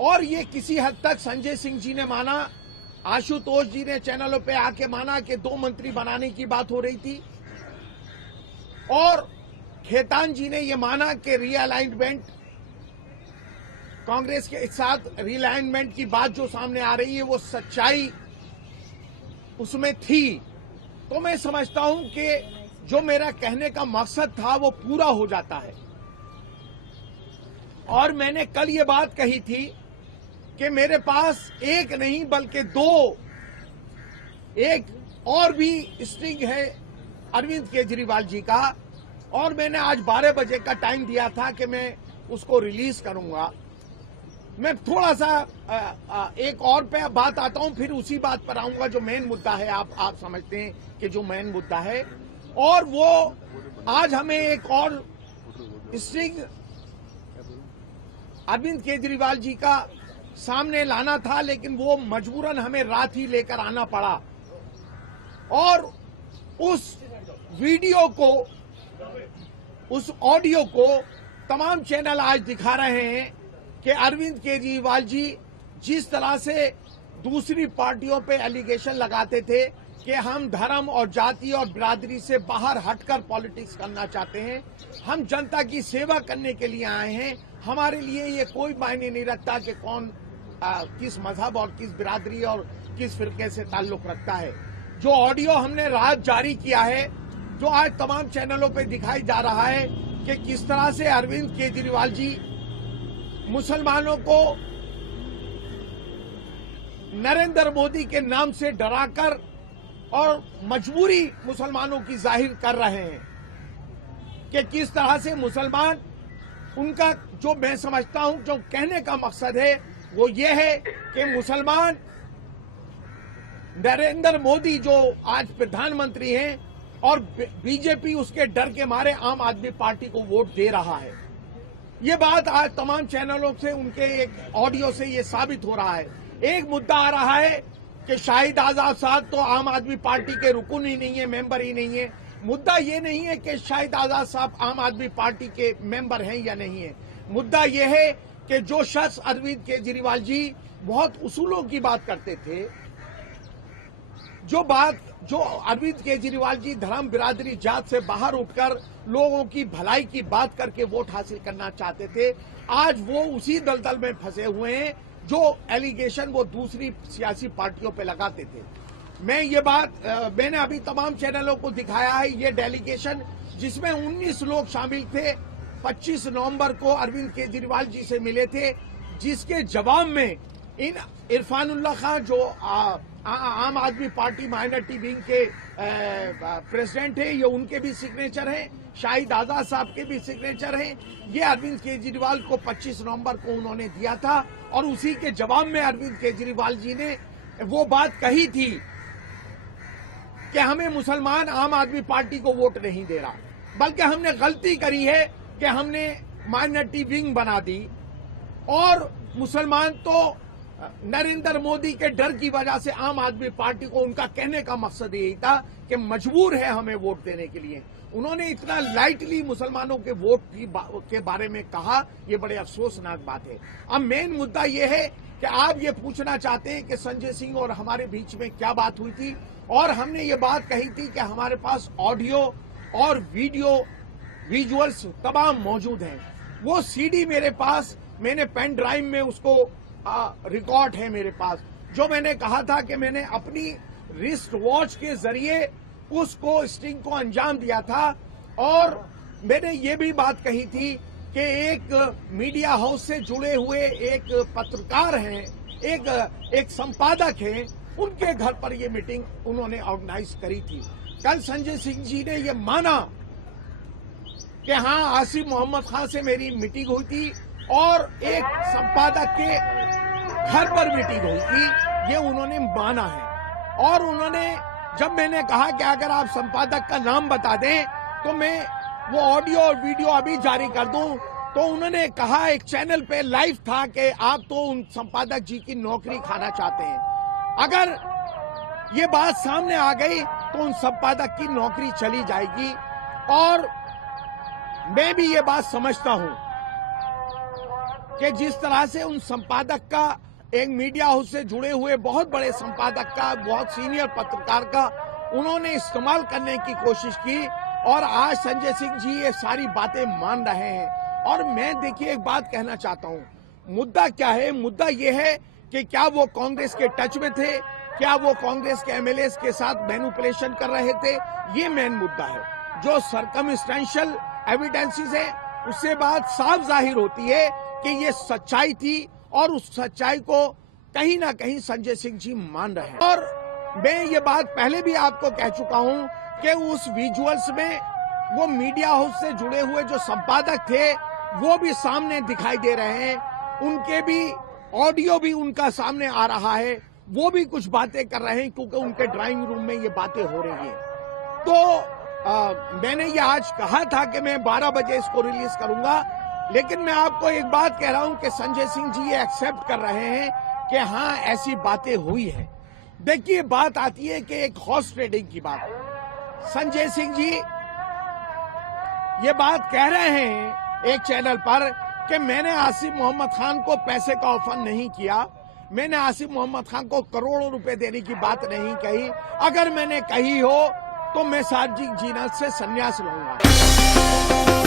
और ये किसी हद तक संजय सिंह जी ने माना, आशुतोष जी ने चैनलों पे आके माना कि 2 मंत्री बनाने की बात हो रही थी, और खेतान जी ने ये माना कि रीअलाइनमेंट, कांग्रेस के साथ रीअलाइनमेंट की बात जो सामने आ रही है वो सच्चाई उसमें थी। तो मैं समझता हूं कि जो मेरा कहने का मकसद था वो पूरा हो जाता है। और मैंने कल ये बात कही थी कि मेरे पास एक नहीं बल्कि 2, एक और भी स्टिंग है अरविंद केजरीवाल जी का, और मैंने आज 12 बजे का टाइम दिया था कि मैं उसको रिलीज करूंगा। मैं थोड़ा सा एक और पे बात आता हूं, फिर उसी बात पर आऊंगा जो मेन मुद्दा है। आप समझते हैं कि जो मेन मुद्दा है, और वो आज हमें एक और स्टिंग अरविंद केजरीवाल जी का सामने लाना था, लेकिन वो मजबूरन हमें रात ही लेकर आना पड़ा। और उस वीडियो को, उस ऑडियो को तमाम चैनल आज दिखा रहे हैं कि अरविंद केजरीवाल जी जिस तरह से दूसरी पार्टियों पे एलिगेशन लगाते थे कि हम धर्म और जाति और बिरादरी से बाहर हटकर पॉलिटिक्स करना चाहते हैं, हम जनता की सेवा करने के लिए आए हैं, हमारे लिए ये कोई मायने नहीं रखता कि कौन किस मजहब और किस बिरादरी और किस फिरके से ताल्लुक रखता है। जो ऑडियो हमने रात जारी किया है, जो आज तमाम चैनलों पे दिखाई जा रहा है कि किस तरह से अरविंद केजरीवाल जी मुसलमानों को नरेंद्र मोदी के नाम से डराकर और मजबूरी मुसलमानों की जाहिर कर रहे हैं, कि किस तरह से मुसलमान, उनका जो मैं समझता हूं जो कहने का मकसद है वो ये है कि मुसलमान नरेंद्र मोदी जो आज प्रधानमंत्री हैं और बीजेपी उसके डर के मारे आम आदमी पार्टी को वोट दे रहा है। ये बात आज तमाम चैनलों से, उनके एक ऑडियो से ये साबित हो रहा है। एक मुद्दा आ रहा है कि शाहिद आजाद साहब तो आम आदमी पार्टी के रुकन ही नहीं है, मेंबर ही नहीं है। मुद्दा ये नहीं है कि शाहिद आजाद साहब आम आदमी पार्टी के मेंबर हैं या नहीं है। मुद्दा ये है कि जो शख्स अरविंद केजरीवाल जी बहुत उसूलों की बात करते थे, जो अरविंद केजरीवाल जी धर्म, बिरादरी, जात से बाहर उठकर लोगों की भलाई की बात करके वोट हासिल करना चाहते थे, आज वो उसी दलदल में फंसे हुए हैं जो एलिगेशन वो दूसरी सियासी पार्टियों पे लगाते थे। मैं ये बात मैंने अभी तमाम चैनलों को दिखाया है, ये डेलीगेशन जिसमें 19 लोग शामिल थे, 25 नवंबर को अरविंद केजरीवाल जी से मिले थे, जिसके जवाब में इन इरफानुल्लाह खान जो आम आदमी पार्टी माइनॉरिटी विंग के प्रेसिडेंट है, ये उनके भी सिग्नेचर हैं, शाहिद आजाद साहब के भी सिग्नेचर हैं। ये अरविंद केजरीवाल को 25 नवंबर को उन्होंने दिया था, और उसी के जवाब में अरविंद केजरीवाल जी ने वो बात कही थी कि हमें मुसलमान आम आदमी पार्टी को वोट नहीं दे रहा, बल्कि हमने गलती करी है कि हमने माइनॉरिटी विंग बना दी, और मुसलमान तो नरेंद्र मोदी के डर की वजह से आम आदमी पार्टी को, उनका कहने का मकसद यही था कि मजबूर है हमें वोट देने के लिए। उन्होंने इतना लाइटली मुसलमानों के वोट के बारे में कहा, ये बड़े अफसोसनाक बात है। अब मेन मुद्दा ये है कि आप ये पूछना चाहते हैं कि संजय सिंह और हमारे बीच में क्या बात हुई थी, और हमने ये बात कही थी कि हमारे पास ऑडियो और वीडियो विजुअल्स तमाम मौजूद हैं। वो सीडी मेरे पास, मैंने पेन ड्राइव में उसको रिकॉर्ड है मेरे पास, जो मैंने कहा था कि मैंने अपनी रिस्ट वॉच के जरिए उसको स्टिंग को अंजाम दिया था। और मैंने ये भी बात कही थी कि एक मीडिया हाउस से जुड़े हुए एक पत्रकार हैं, एक संपादक हैं, उनके घर पर ये मीटिंग उन्होंने ऑर्गेनाइज करी थी। कल संजय सिंह जी ने ये माना कि हाँ, आसिफ मोहम्मद खान से मेरी मीटिंग हुई थी और एक संपादक के घर पर मीटिंग हुई थी, ये उन्होंने माना है। और उन्होंने, जब मैंने कहा कि अगर आप संपादक का नाम बता दें तो मैं वो ऑडियो और वीडियो अभी जारी कर दूं, तो उन्होंने कहा, एक चैनल पे लाइव था कि आप तो उन संपादक जी की नौकरी खाना चाहते हैं। अगर ये बात सामने आ गई तो उन संपादक की नौकरी चली जाएगी। और मैं भी ये बात समझता हूं कि जिस तरह से उन संपादक का, एक मीडिया हाउस से जुड़े हुए बहुत बड़े संपादक का, बहुत सीनियर पत्रकार का उन्होंने इस्तेमाल करने की कोशिश की और आज संजय सिंह जी ये सारी बातें मान रहे हैं। और मैं देखिए एक बात कहना चाहता हूं, मुद्दा क्या है? मुद्दा ये है कि क्या वो कांग्रेस के टच में थे, क्या वो कांग्रेस के एमएलएस के साथ मैनिपुलेशन कर रहे थे? ये मेन मुद्दा है। जो सर्कमस्टेंशियल एविडेंसेस है उससे बात साफ जाहिर होती है कि ये सच्चाई थी और उस सच्चाई को कहीं ना कहीं संजय सिंह जी मान रहे हैं। और मैं ये बात पहले भी आपको कह चुका हूं कि उस विजुअल्स में वो मीडिया हाउस से जुड़े हुए जो संपादक थे वो भी सामने दिखाई दे रहे हैं, उनके भी ऑडियो भी उनका सामने आ रहा है, वो भी कुछ बातें कर रहे हैं क्योंकि उनके ड्राइंग रूम में ये बातें हो रही हैं। तो मैंने ये आज कहा था कि मैं 12 बजे इसको रिलीज करूंगा, लेकिन मैं आपको एक बात कह रहा हूं कि संजय सिंह जी ये एक्सेप्ट कर रहे हैं कि हाँ ऐसी बातें हुई है। देखिए बात आती है कि एक हॉर्स ट्रेडिंग की बात। संजय सिंह जी ये बात कह रहे हैं एक चैनल पर कि मैंने आसिफ मोहम्मद खान को पैसे का ऑफर नहीं किया, मैंने आसिफ मोहम्मद खान को करोड़ों रुपए देने की बात नहीं कही, अगर मैंने कही हो तो मैं सार्वजनिक जीवन से संन्यास लूंगा।